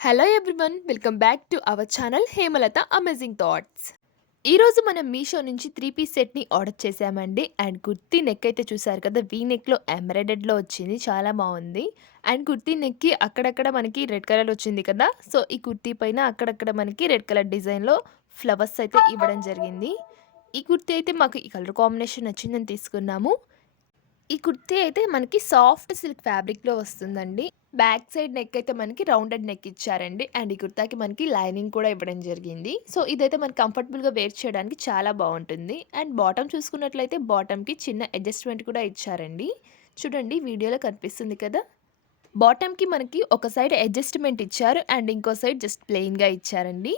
Hello everyone welcome back to our channel Hemalatha amazing thoughts. ఈరోజు మనం మీషో నుంచి 3 పీస్ సెట్‌ని ఆర్డర్ చేశామండి. అండ్ కుర్తీ నెక్ అయితే చూసారు కదా! వీ నెక్‌లో ఎంబ్రాయిడెడ్‌లో వచ్చింది. చాలా బావుంది. అండ్ కుర్తీ నెక్‌కి అక్కడక్కడ మనకి రెడ్ కలర్ వచ్చింది కదా! సో, ఈ కుర్తీ పైన అక్కడక్కడ మనకి రెడ్ కలర్ డిజైన్‌లో ఫ్లవర్స్ అయితే ఇవ్వడం జరిగింది. ఈ కుర్తీ అయితే మాకు ఈ కలర్ కాంబినేషన్ నచ్చిందని తీసుకున్నాము. ఈ కుర్తీ అయితే మనకి సాఫ్ట్ సిల్క్ ఫ్యాబ్రిక్‌లో వస్తుందండి. బ్యాక్ సైడ్ నెక్ అయితే మనకి రౌండెడ్ నెక్ ఇచ్చారండి. అండ్ ఈ కుర్తాకి మనకి లైనింగ్ కూడా ఇవ్వడం జరిగింది. సో, ఇదైతే మనకి కంఫర్టబుల్‌గా వేర్ చేయడానికి చాలా బావుంటుంది. అండ్ బాటమ్ చూసుకున్నట్లయితే బాటమ్‌కి చిన్న అడ్జస్ట్‌మెంట్ కూడా ఇచ్చారండి. చూడండి వీడియోలో కనిపిస్తుంది కదా! బాటమ్‌కి మనకి ఒక సైడ్ అడ్జస్ట్‌మెంట్ ఇచ్చారు. అండ్ ఇంకో సైడ్ జస్ట్ ప్లెయిన్‌గా ఇచ్చారండి.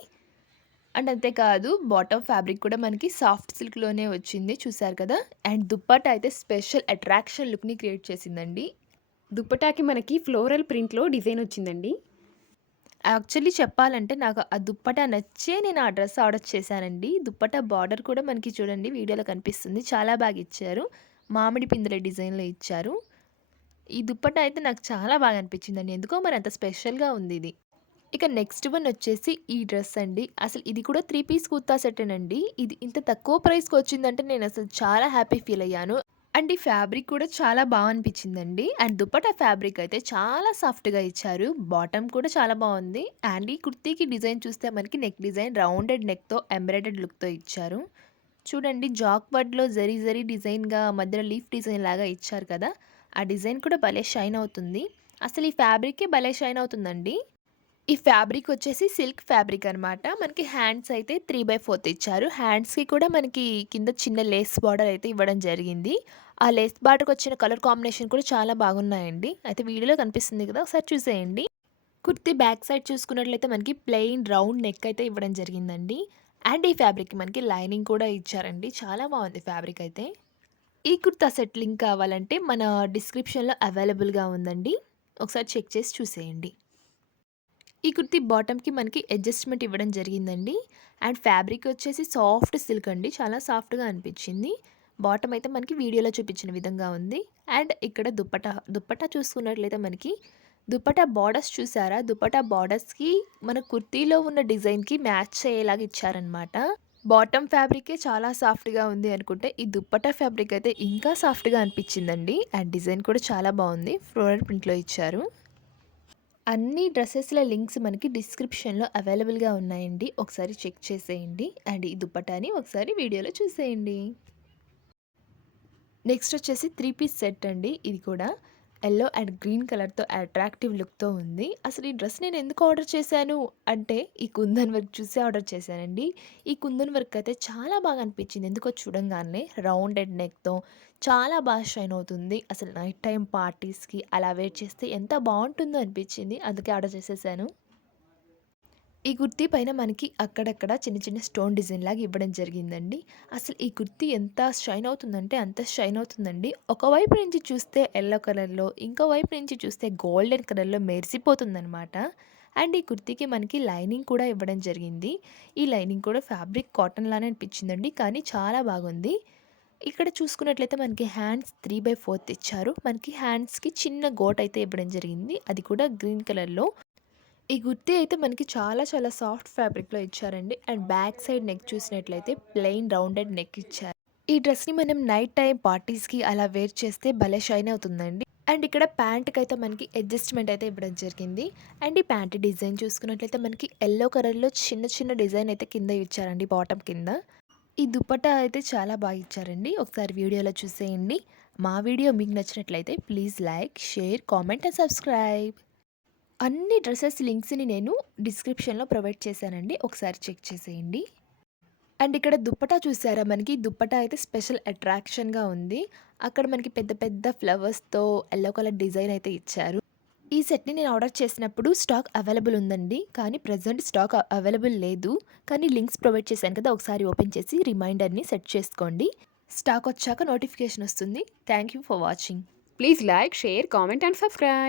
అండ్ అంతే కాదు బాటమ్ ఫ్యాబ్రిక్ కూడా మనకి సాఫ్ట్ సిల్క్‌లోనే వచ్చింది చూసారు కదా! అండ్ దుప్పట్టా అయితే స్పెషల్ అట్రాక్షన్ లుక్‌ని క్రియేట్ చేసిందండి. దుప్పటాకి మనకి ఫ్లోరల్ ప్రింట్‌లో డిజైన్ వచ్చిందండి. యాక్చువల్లీ చెప్పాలంటే నాకు ఆ దుప్పటా నచ్చే నేను ఆ డ్రెస్ ఆర్డర్ చేశానండి. దుప్పటా బార్డర్ కూడా మనకి చూడండి వీడియోలో కనిపిస్తుంది. చాలా బాగా ఇచ్చారు. మామిడి పిందెల డిజైన్‌లో ఇచ్చారు. ఈ దుప్పటా అయితే నాకు చాలా బాగా అనిపించిందండి. ఎందుకో మరి అంత స్పెషల్‌గా ఉంది ఇది. ఇక నెక్స్ట్ వన్ వచ్చేసి ఈ డ్రెస్ అండి. అసలు ఇది కూడా 3 పీస్ కుర్తా సెట్టేనండి. ఇది ఇంత తక్కువ ప్రైస్‌కి వచ్చిందంటే నేనసలు చాలా హ్యాపీ ఫీల్ అయ్యాను. అండ్ ఈ ఫ్యాబ్రిక్ కూడా చాలా అనిపించిందండి. అండ్ దుపట్టా ఫ్యాబ్రిక్ అయితే చాలా సాఫ్ట్‌గా ఇచ్చారు. బాటమ్ కూడా చాలా బావుంది. అండ్ ఈ కుర్తీకి డిజైన్ చూస్తే మనకి నెక్ డిజైన్ రౌండెడ్ నెక్‌తో ఎంబ్రాయిడర్డ్ లుక్‌తో ఇచ్చారు. చూడండి జాక్ వర్డ్‌లో జరీ జరీ డిజైన్‌గా మధ్యలో లీఫ్ డిజైన్ లాగా ఇచ్చారు కదా! ఆ డిజైన్ కూడా భలే షైన్ అవుతుంది. అసలు ఈ ఫ్యాబ్రికే భలే షైన్ అవుతుందండి. ఈ ఫ్యాబ్రిక్ వచ్చేసి సిల్క్ ఫ్యాబ్రిక్ అనమాట. మనకి హ్యాండ్స్ అయితే 3/4 ఇచ్చారు. హ్యాండ్స్‌కి కూడా మనకి కింద చిన్న లేస్ బార్డర్ అయితే ఇవ్వడం జరిగింది. ఆ లేస్ బార్డర్‌కొచ్చిన కలర్ కాంబినేషన్ కూడా చాలా బాగున్నాయండి. అయితే వీడియోలో కనిపిస్తుంది కదా! ఒకసారి చూసేయండి. కుర్తీ బ్యాక్ సైడ్ చూసుకున్నట్లయితే మనకి ప్లెయిన్ రౌండ్ నెక్ అయితే ఇవ్వడం జరిగిందండి. అండ్ ఈ ఫ్యాబ్రిక్‌కి మనకి లైనింగ్ కూడా ఇచ్చారండి. చాలా బాగుంది ఫ్యాబ్రిక్ అయితే. ఈ కుర్తా సెట్ లింక్ కావాలంటే మన డిస్క్రిప్షన్‌లో అవైలబుల్‌గా ఉందండి. ఒకసారి చెక్ చేసి చూసేయండి. ఈ కుర్తీ బాటమ్‌కి మనకి అడ్జస్ట్‌మెంట్ ఇవ్వడం జరిగిందండి. అండ్ ఫ్యాబ్రిక్ వచ్చేసి సాఫ్ట్ సిల్క్ అండి. చాలా సాఫ్ట్‌గా అనిపించింది. బాటమ్ అయితే మనకి వీడియోలో చూపించిన విధంగా ఉంది. అండ్ ఇక్కడ దుప్పట్టా చూసుకున్నట్లయితే మనకి దుప్పట్టా బార్డర్స్ చూసారా? దుప్పట్టా బార్డర్స్‌కి మన కుర్తీలో ఉన్న డిజైన్‌కి మ్యాచ్ అయ్యేలాగా ఇచ్చారనమాట. బాటమ్ ఫ్యాబ్రికే చాలా సాఫ్ట్‌గా ఉంది అనుకుంటే, ఈ దుప్పట్టా ఫ్యాబ్రిక్ అయితే ఇంకా సాఫ్ట్‌గా అనిపించిందండి. అండ్ డిజైన్ కూడా చాలా బావుంది. ఫ్లోరల్ ప్రింట్‌లో ఇచ్చారు. అన్ని డ్రెసెస్‌ల లింక్స్ మనకి డిస్క్రిప్షన్‌లో అవైలబుల్‌గా ఉన్నాయండి. ఒకసారి చెక్ చేసేయండి. అండ్ ఈ దుప్పటాని ఒకసారి వీడియోలో చూసేయండి. నెక్స్ట్ వచ్చేసి 3 పీస్ సెట్ అండి. ఇది కూడా యెల్లో అండ్ గ్రీన్ కలర్‌తో అట్రాక్టివ్ లుక్‌తో ఉంది. అసలు ఈ డ్రెస్ నేను ఎందుకు ఆర్డర్ చేశాను అంటే, ఈ కుందన్ వర్క్ చూసి ఆర్డర్ చేశానండి. ఈ కుందన్ వర్క్ అయితే చాలా బాగా అనిపించింది. ఎందుకో చూడంగానే రౌండెడ్ నెక్‌తో చాలా బాగా షైన్ అవుతుంది. అసలు నైట్ టైమ్ పార్టీస్‌కి అలా వేర్ చేస్తే ఎంత బావుంటుందో అనిపించింది. అందుకే ఆర్డర్ చేసేసాను. ఈ కుర్తీ పైన మనకి అక్కడక్కడ చిన్న చిన్న స్టోన్ డిజైన్ లాగా ఇవ్వడం జరిగిందండి. అసలు ఈ కుర్తీ ఎంత షైన్ అవుతుందంటే అంత షైన్ అవుతుందండి. ఒకవైపు నుంచి చూస్తే యెల్లో కలర్‌లో, ఇంకో వైపు నుంచి చూస్తే గోల్డెన్ కలర్‌లో మెరిసిపోతుందనమాట. అండ్ ఈ కుర్తీకి మనకి లైనింగ్ కూడా ఇవ్వడం జరిగింది. ఈ లైనింగ్ కూడా ఫ్యాబ్రిక్ కాటన్ లానే అనిపించిందండి. కానీ చాలా బాగుంది. ఇక్కడ చూసుకున్నట్లయితే మనకి హ్యాండ్స్ 3/4 ఇచ్చారు. మనకి హ్యాండ్స్‌కి చిన్న గోట్ అయితే ఇవ్వడం జరిగింది. అది కూడా గ్రీన్ కలర్‌లో. ఈ కుర్తీ అయితే మనకి చాలా సాఫ్ట్ ఫ్యాబ్రిక్‌లో ఇచ్చారండి. అండ్ బ్యాక్ సైడ్ నెక్ చూసినట్లయితే ప్లెయిన్ రౌండెడ్ నెక్ ఇచ్చారు. ఈ డ్రెస్‌ని మనం నైట్ టైమ్ పార్టీస్‌కి అలా వేర్ చేస్తే భలే షైన్ అవుతుందండి. అండ్ ఇక్కడ ప్యాంట్‌కైతే మనకి అడ్జస్ట్‌మెంట్ అయితే ఇవ్వడం జరిగింది. అండ్ ఈ ప్యాంట్ డిజైన్ చూసుకున్నట్లయితే మనకి యెల్లో కలర్‌లో చిన్న చిన్న డిజైన్ అయితే కింద ఇచ్చారండి బాటమ్ కింద. ఈ దుపట్టా అయితే చాలా బాగా ఇచ్చారండి. ఒకసారి వీడియోలో చూసేయండి. మా వీడియో మీకు నచ్చినట్లయితే please like, share, comment and subscribe. అన్ని డ్రెసెస్ లింక్స్‌ని నేను డిస్క్రిప్షన్‌లో ప్రొవైడ్ చేశానండి. ఒకసారి చెక్ చేసేయండి. అండ్ ఇక్కడ దుప్పటా చూసారా? మనకి దుప్పటా అయితే స్పెషల్ అట్రాక్షన్‌గా ఉంది. అక్కడ మనకి పెద్ద పెద్ద ఫ్లవర్స్‌తో యెల్లో కలర్ డిజైన్ అయితే ఇచ్చారు. ఈ సెట్‌ని నేను ఆర్డర్ చేసినప్పుడు స్టాక్ అవైలబుల్ ఉందండి. కానీ ప్రెజెంట్ స్టాక్ అవైలబుల్ లేదు. కానీ లింక్స్ ప్రొవైడ్ చేశాను కదా! ఒకసారి ఓపెన్ చేసి రిమైండర్‌ని సెట్ చేసుకోండి. స్టాక్ వచ్చాక నోటిఫికేషన్ వస్తుంది. Thank you for watching. Please like, share, comment and subscribe.